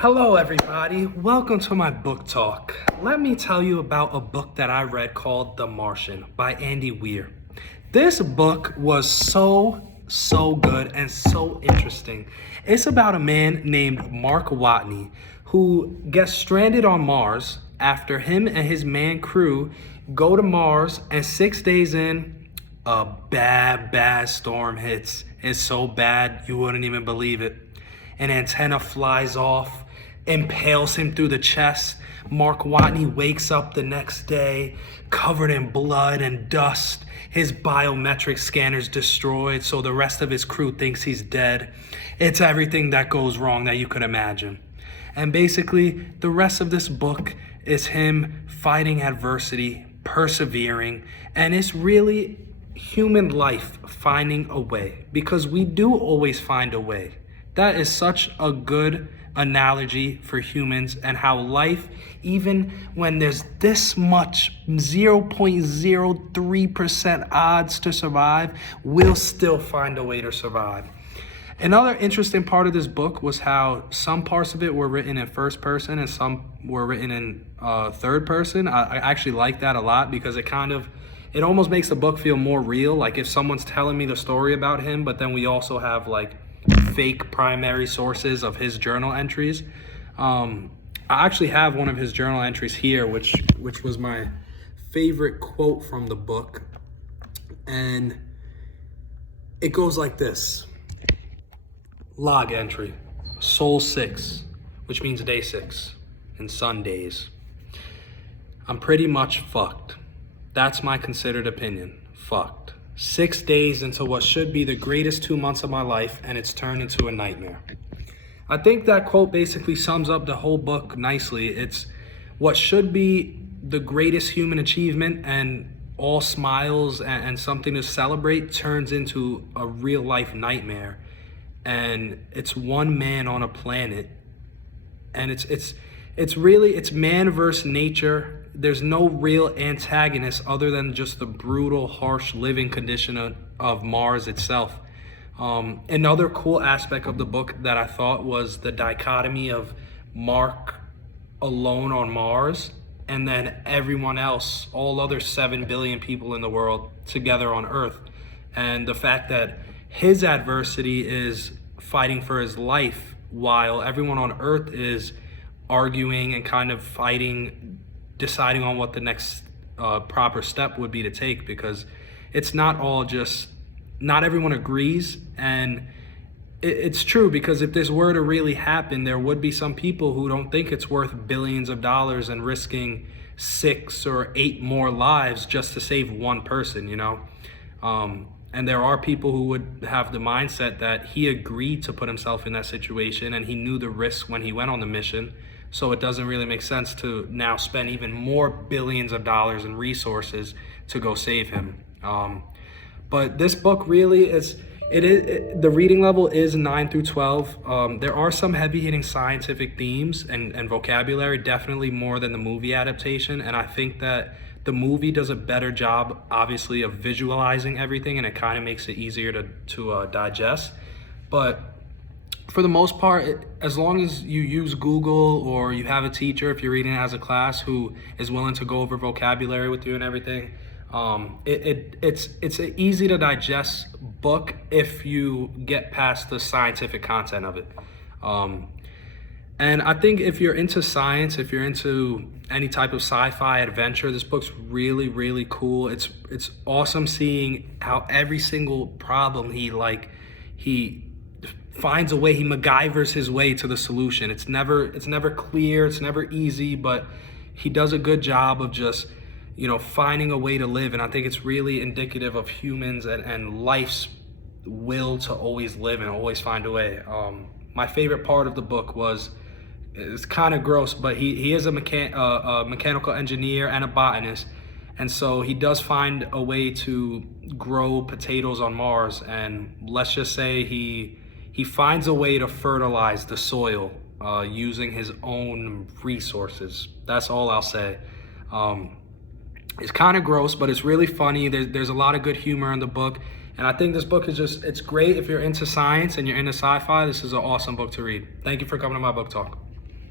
Hello everybody, welcome to my book talk. Let me tell you about a book that I read called The Martian by Andy Weir. This book was so good and so interesting. It's about a man named Mark Watney who gets stranded on Mars after him and his man crew go to Mars, and 6 days in, a bad storm hits. It's so bad you wouldn't even believe it. An antenna flies off, impales him through the chest. Mark Watney wakes up the next day covered in blood and dust. His biometric scanner's destroyed, so the rest of his crew thinks he's dead. It's everything that goes wrong that you could imagine. And basically, the rest of this book is him fighting adversity, persevering, and it's really human life finding a way, because we do always find a way. That is such a good analogy for humans and how life, even when there's this much 0.03% odds to survive, we'll still find a way to survive. Another interesting part of this book was how some parts of it were written in first person and some were written in third person. I actually like that a lot because it almost makes the book feel more real. Like if someone's telling me the story about him, but then we also have like fake primary sources of his journal entries. I actually have one of his journal entries here, which was my favorite quote from the book. And it goes like this. Log entry, Sol 6, which means day 6, and Sundays. I'm pretty much fucked. That's my considered opinion. Fucked. 6 days into what should be the greatest 2 months of my life, and it's turned into a nightmare. I think that quote basically sums up the whole book nicely. It's what should be the greatest human achievement and all smiles and something to celebrate turns into a real life nightmare. And it's one man on a planet, and it's man versus nature. There's no real antagonist other than just the brutal, harsh living condition of Mars itself. Another cool aspect of the book that I thought was the dichotomy of Mark alone on Mars and then everyone else, all other 7 billion people in the world together on Earth. And the fact that his adversity is fighting for his life while everyone on Earth is arguing and kind of fighting, deciding on what the next proper step would be to take, because it's not all just, not everyone agrees. And it's true, because if this were to really happen, there would be some people who don't think it's worth billions of dollars and risking 6 or 8 more lives just to save one person, you know? And there are people who would have the mindset that he agreed to put himself in that situation and he knew the risk when he went on the mission. So it doesn't really make sense to now spend even more billions of dollars and resources to go save him. But this book really is, the reading level is 9 through 12. There are some heavy hitting scientific themes and vocabulary, definitely more than the movie adaptation. And I think that the movie does a better job, obviously, of visualizing everything, and it kind of makes it easier to digest. But for the most part, as long as you use Google or you have a teacher, if you're reading it as a class, who is willing to go over vocabulary with you and everything, it's an easy to digest book if you get past the scientific content of it. And I think if you're into science, if you're into any type of sci-fi adventure, this book's really, really cool. It's awesome seeing how every single problem he finds a way, he MacGyvers his way to the solution. It's never clear, it's never easy, but he does a good job of just, finding a way to live. And I think it's really indicative of humans and life's will to always live and always find a way. My favorite part of the book was, it's kind of gross, but he is a mechanical engineer and a botanist. And so he does find a way to grow potatoes on Mars. And let's just say he finds a way to fertilize the soil using his own resources. That's all I'll say. It's kind of gross, but it's really funny. There's a lot of good humor in the book. And I think this book is it's great if you're into science and you're into sci-fi. This is an awesome book to read. Thank you for coming to my book talk.